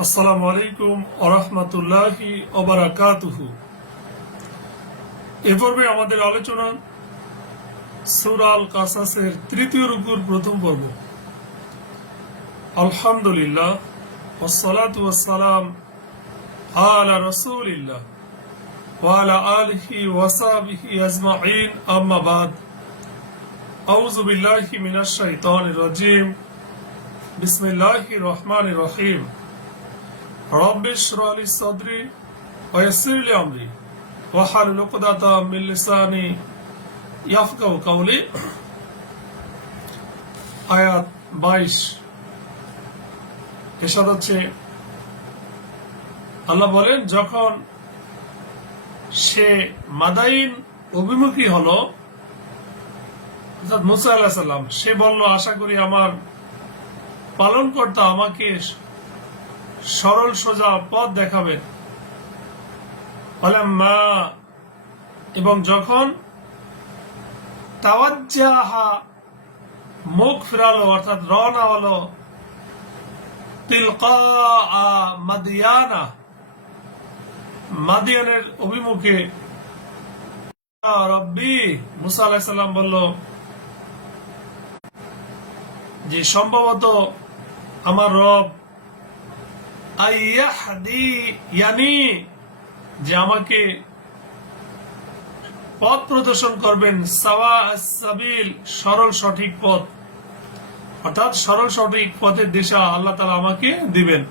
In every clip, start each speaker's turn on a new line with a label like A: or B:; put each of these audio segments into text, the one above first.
A: আসসালামু আলাইকুম আরহামতুল্লাহি ওবারাকাতুহু এ পর্বে আমাদের আলোচনা সুরাল কাসাসের তৃতীয় রুকুর প্রথম পর্ব। আলহামদুলিল্লাহ ওসালাতু ওয়াসসালাম আলা রসুলিল্লাহ ওয়ালা আলিহি ওয়াসাবিহি আজমাইন। আম্মা বাদ। আউযু বিল্লাহি মিনাশ শাইতানির রাজিম। বিসমিল্লাহির রহমানির রহিম। رب اشرح لي صدري ويسر لي امري واحلل عقدة من لساني يفقهوا قولي আয়াত বাইশ এসব হচ্ছে আল্লাহ বলেন যখন সে মাদাইন অভিমুখী হলো অর্থাৎ মুসা আল্লাহ সাল্লাম সে বলল আশা করি আমার পালনকর্তা আমাকে সরল সোজা পথ দেখাবেন। মা এবং যখন তাওয়াজ্জাহা মুখ ফিরালো, অর্থাৎ রওনা হলো তিলকা মাদিয়ানা, মাদিয়ানের অভিমুখে রব্বি, মুসা আলাহিসাল্লাম বলল, যে সম্ভবত আমার রব যে আমাকে পথ প্রদর্শন করবেন সাবিল সরল সঠিক পথ। অর্থাৎ সরল সঠিক পথের দিশা আল্লাহ তালা আমাকে দিবেন।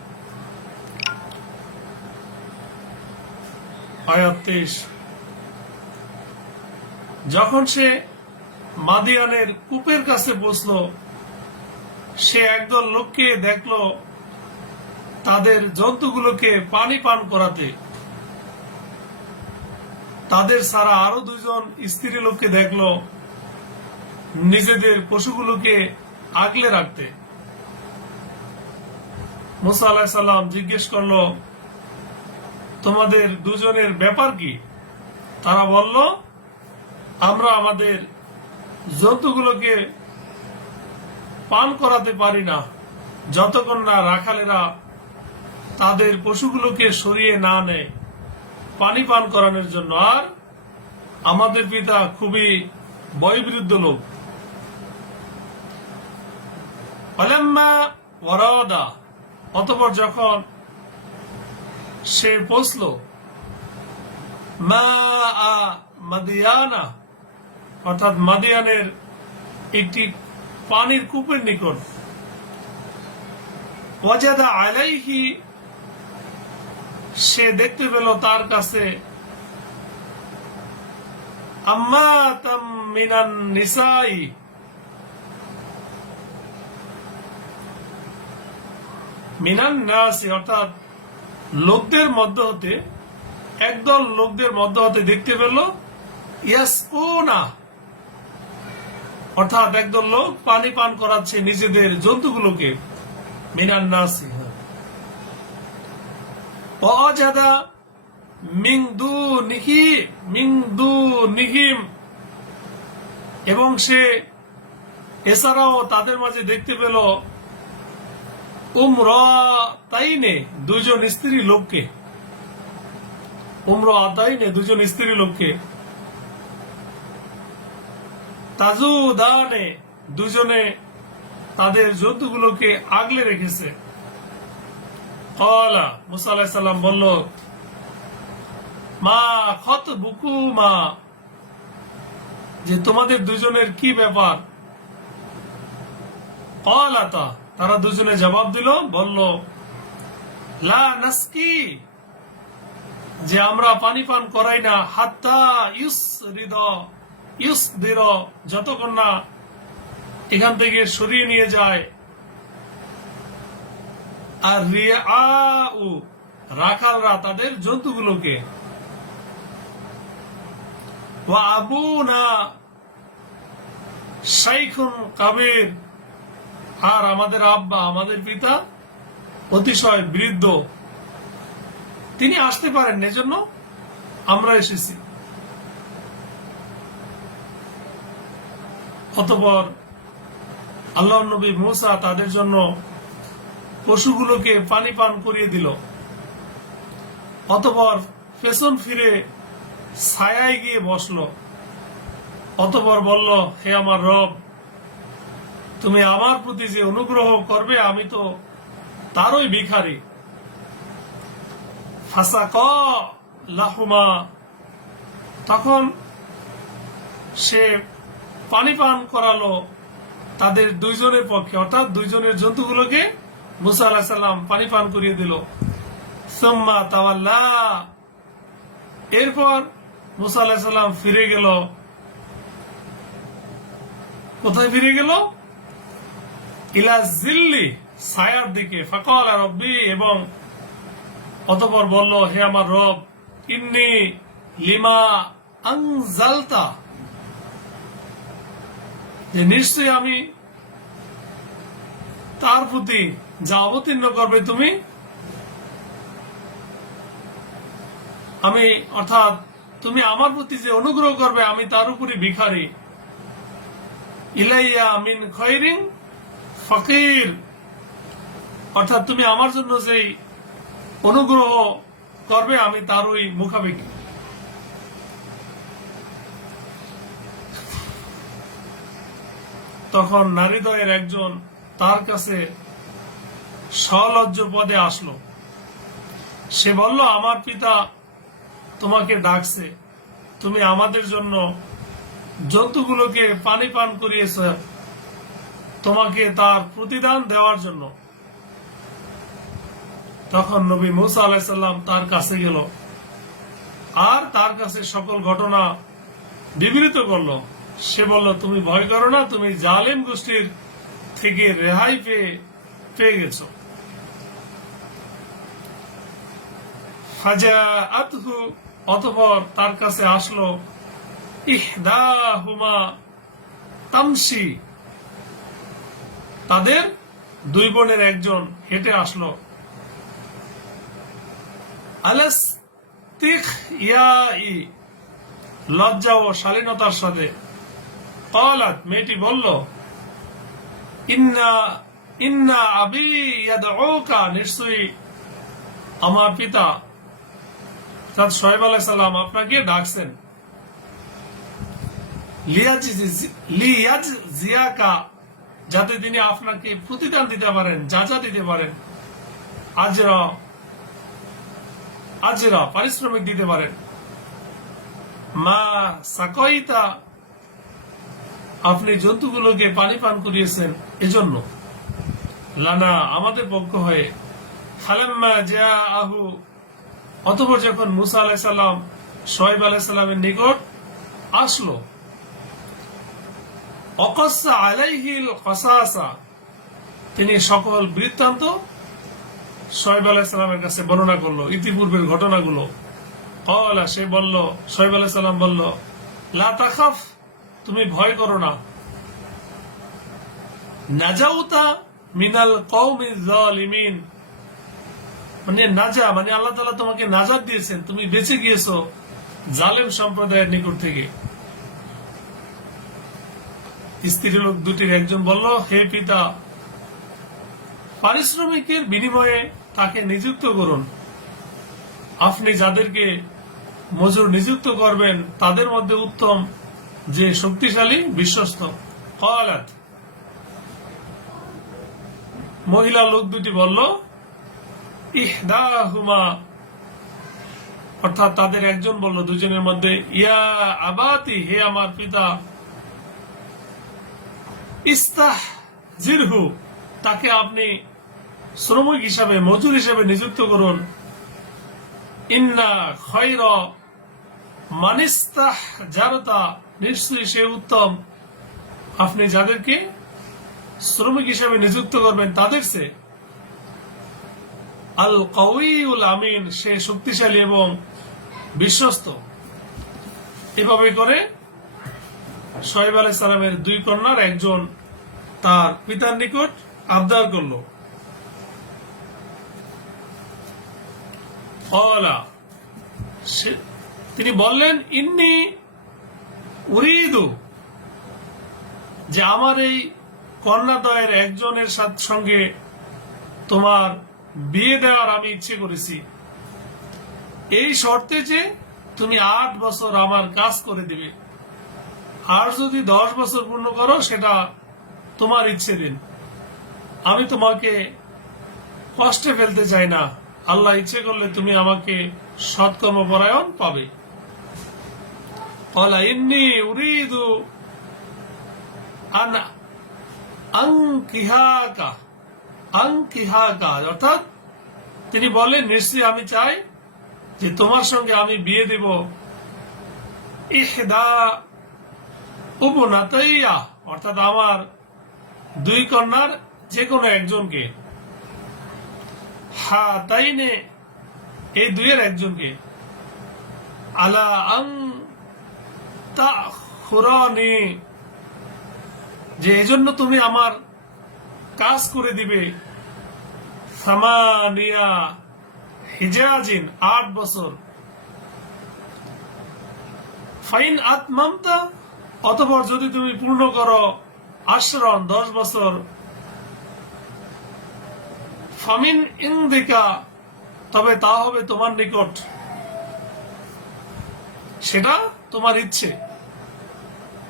A: যখন সে মাদিয়ানের কূপের কাছে বসল, সে একদল লোককে দেখল তাদের জন্তুগুলোকে পানি পান করাতে। তাদের সারা আরও দুজন স্ত্রী লোককে দেখল, নিজেদের পশুগুলোকে আগলে রাখতে। আলাহিসাল্লাম জিজ্ঞেস করল, তোমাদের দুজনের ব্যাপার কি? তারা বলল, আমরা আমাদের জন্তুগুলোকে পান করাতে পারি না। যতক্ষণ না রাখালেরা তাদের পশুগুলোকে সরিয়ে না নেয়। পানি পান করানোর জন্য। আর আমাদের পিতা খুবই বয়বৃদ্ধ লোক। ওরাদা অতপর যখন সে পৌঁছল, মা মাদিয়ানা, অর্থাৎ মাদিয়ানের একটি পানির কূপের নিকট, ওয়াজাদা আলাইহি সে দেখতে পেল তার কাছে নিসাই। মিনান নাসি অর্থাৎ লোকদের মধ্য হতে, একদল লোকদের মধ্য হতে দেখতে পেল ইয়াস ও না অর্থাৎ একদল লোক পানি পান করাচ্ছে নিজেদের জন্তুগুলোকে, মিনান নাসি। মিংদু নিহি মিংদু নিহিম এবং সে এছাড়াও তাদের মাঝে দেখতে পেল তাইনে দুজন স্ত্রী লোককে। উমর আতাইনে দুজন স্ত্রী লোককে। তাজু দানে দুজনে তাদের জন্তুগুলোকে আগলে রেখেছে। কলা মুসা আলাহিসাল্লাম বলল, মা খত বুকু মা যে তোমাদের দুজনের কি ব্যাপার? কলাতা তারা দুজনে জবাব দিল, বলল, লা নাসকি, যে আমরা পানি পান করাই না, হাত্তা ইউস হৃদ ইউস দির যতক্ষণ না এখান থেকে সরিয়ে নিয়ে যায় আর রিয়াউ রাখালরা তাদের জন্তুগুলোকে। আবু না শাইখুন কাবির। আর আমাদের আব্বা, আমাদের পিতা অতিশয় বৃদ্ধ। তিনি আসতে পারেন এজন্য আমরা এসেছি। অতপর আল্লাহ নবী মুসা তাদের জন্য পশুগুলোকে পানি পান করিয়ে দিল। অতপর পেছন ফিরে ছায়ায় গিয়ে বসল। অতপর বলল, হে আমার রব, তুমি আমার প্রতি যে অনুগ্রহ করবে, আমি তো তারই ভিখারি। ফাঁসা ক লাহুমা। তখন সে পানি পান করালো তাদের দুইজনের পক্ষে, অর্থাৎ দুইজনের জন্তুগুলোকে মুসা আলাহ সাল্লাম পানি পান করিয়ে দিল। সোম্মা তাওয়াল্লা। এরপর মুসা আলাহ সাল্লাম ফিরে গেল। কোথায় ফিরে গেল? ইলা জিল্লি, ছায়ার দিকে। ফাকল আর রব্বি, এবং অতপর বলল, হে আমার রব, ইন্নি লিমা আংজালতা যে নিশ্চয়ই আমি তার প্রতি যা অবতীর্ণ করবে তুমি? আমি, অর্থাৎ তুমি আমার প্রতি যে অনুগ্রহ করবে, আমি তার উপরই ভিখারি। ইলাইয়া মিন খৈরিং ফকির। অর্থাৎ তুমি আমার জন্য যেই অনুগ্রহ করবে, আমি তারই মুখাপেক্ষি। তখন নারীদয়ের একজন তার কাছে সলজ্জ পদে আসলো। সে বলল, আমার পিতা তোমাকে ডাকছে। তুমি আমাদের জন্য জন্তুগুলোকে পানি পান করিয়েছ। তোমাকে তার প্রতিদান দেওয়ার জন্য। তখন নবী মুসা আলাহিসাল্লাম তার কাছে গেল। আর তার কাছে সকল ঘটনা বিবৃত করল। সে বলল, তুমি ভয় করো না, তুমি জালেম গোষ্ঠীর থেকে রেহাই পেয়ে পেয়ে গেছো। হাজা আতহু অতপর তার কাছে আসলো, ইহদাহুমা তামসি। তাদের দুই বোনের একজন হেঁটে আসলো। আলাস তিখ ইয়া ই লজ্জা ও শালীনতার সাথে। কলাত, মেয়েটি বলল, ইন্না ইন্না আবি ইয়াদউকা। নিশ্চয়ই আমার পিতা তার সোহেব আলাহ সাল্লাম আপনাকে ডাকছেন। লিয়াজ জিয়াকা, যাতে তিনি আপনাকে প্রতিদান দিতে পারেন যাচা দিতে পারেন, আজরা আজরা, পারিশ্রমিক দিতে পারেন। মা সাকইতা, আপনি জন্তুগুলোকে পানি পান করিয়েছেন, এজন্য। লানা, আমাদের পক্ষ হয়ে খালাম্মা জিয়া আহু অতপর যখন মুসা আলাহ সাল্লাম সোহেব আলাহ সাল্লামের নিকট আসলো, অকসা আলাইহিল কসাসা তিনি সকল বৃত্তান্ত সোহেব আলাহ সাল্লামের কাছে বর্ণনা করল, ইতিপূর্বের ঘটনাগুলো। কলা সে বলল সোহেব আলাহ সাল্লাম বলল, লা তুমি ভয় করো না। নাজাউতা মিনাল জালিমিন মানে নাজা মানে আল্লাহ তালা তোমাকে নাজাদ দিয়েছেন। তুমি বেঁচে গিয়েছো জালেম সম্প্রদায়ের নিকট থেকে। স্ত্রী লোক দুটির একজন বলল, হে পিতা, পারিশ্রমিকের বিনিময়ে তাকে নিযুক্ত করুন। আপনি যাদেরকে মজুর নিযুক্ত করবেন, তাদের মধ্যে উত্তম যে শক্তিশালী, বিশ্বস্ত। কলাত। মহিলা লোক দুটি বলল ইহদাহুমা। অর্থাৎ তাদের একজন বলল, দুজনের মধ্যে, ইয়া আবাতি, হে আমার পিতা ইস্তাহ জিরহু তাকে আপনি শ্রমিক হিসাবে, মজুর হিসাবে নিযুক্ত করুন। ইন্না খৈর মানিস্তাহ জারতা নিশ্চয়ই সে উত্তম। আপনি যাদেরকে শ্রমিক হিসাবে নিযুক্ত করবেন, তাদের সে আল কউল আমিন, সে শক্তিশালী এবং বিশ্বস্ত। এভাবে করে সোহেব আলাই সালামের দুই কন্যার একজন তার পিতার নিকট আবদার করল। তিনি বললেন, ইন্নি উরিদু, যে আমার এই কন্যাদয়ের একজনের সাথ- সঙ্গে তোমার বিয়ে দেওয়ার আমি ইচ্ছে করেছি। এই শর্তে যে তুমি আট বছর আমার কাজ করে দিবে। আর যদি দশ বছর পূর্ণ করো, সেটা তোমার ইচ্ছে দিন। আমি তোমাকে কষ্টে ফেলতে চাই না। আল্লাহ ইচ্ছে করলে তুমি আমাকে সৎকর্ম পরায়ণ পাবে। কলা ইন্নি উরিদু আনা আং কিহাকা আংকিহা কাজ অর্থাৎ তিনি বলেন নিশ্চয়ই আমি চাই যে তোমার সঙ্গে আমি বিয়ে দেব। ইহদা উপনাতাইয়া অর্থাৎ আমার দুই কন্যার যে কোনো একজনকে। হা তাই নে এই দুইয়ের একজনকে। আলা আং তা যে এজন্য তুমি আমার কাজ করে দিবে। সামানিয়া হিজাজিন আট বছর। ফাইন আত্মামতা, অতপর যদি তুমি পূর্ণ করো আশ্রণ দশ বছর। ফামিন ইন্দিকা, তবে তা হবে তোমার নিকট। সেটা তোমার ইচ্ছে।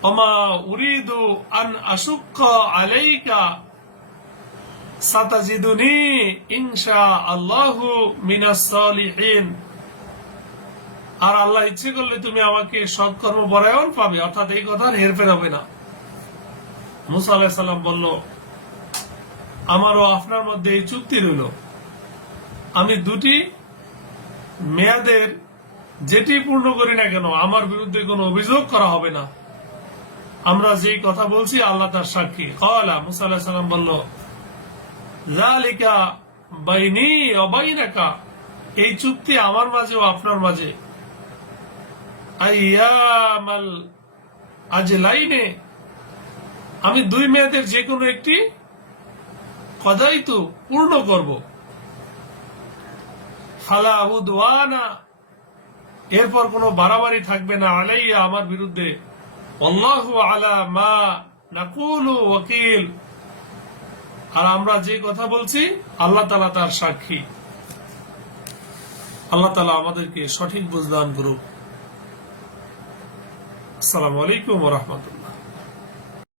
A: অমা উরিদু আন আসুক্ষ আলাইকা সাতাজিদুনি ইনশা আল্লাহু আর আল্লাহ ইচ্ছে করলে তুমি আমাকে সৎকর্ম পাবে, অর্থাৎ এই হেরফের হবে না। মুসা সাল্লাম বলল আমারও আপনার মধ্যে এই চুক্তি রইল। আমি দুটি মেয়াদের যেটি পূর্ণ করি না কেন, আমার বিরুদ্ধে কোনো অভিযোগ করা হবে না। আমরা যেই কথা বলছি, আল্লাহ তার সাক্ষী। কলা মুসা আলাহ সাল্লাম বলল জালিকা বাইনি অবাইনাকা এই চুক্তি আমার মাঝে ও আপনার মাঝে। আইয়ামাল আজ লাইনে আমি দুই মেয়াদের যে কোনো একটি কদাই তো পূর্ণ করব। ফালা উদওয়ানা। এরপর কোনো বাড়াবাড়ি থাকবে না আলাইয়া আমার বিরুদ্ধে। আল্লাহ আলা মা নাকুলু ওয়াকিল। আর আমরা যে কথা বলছি, আল্লাহ তালা তার সাক্ষী। আল্লাহ তালা আমাদেরকে সঠিক বুঝদান করুক। আসসালামু আলাইকুম রহমতুল্লাহ।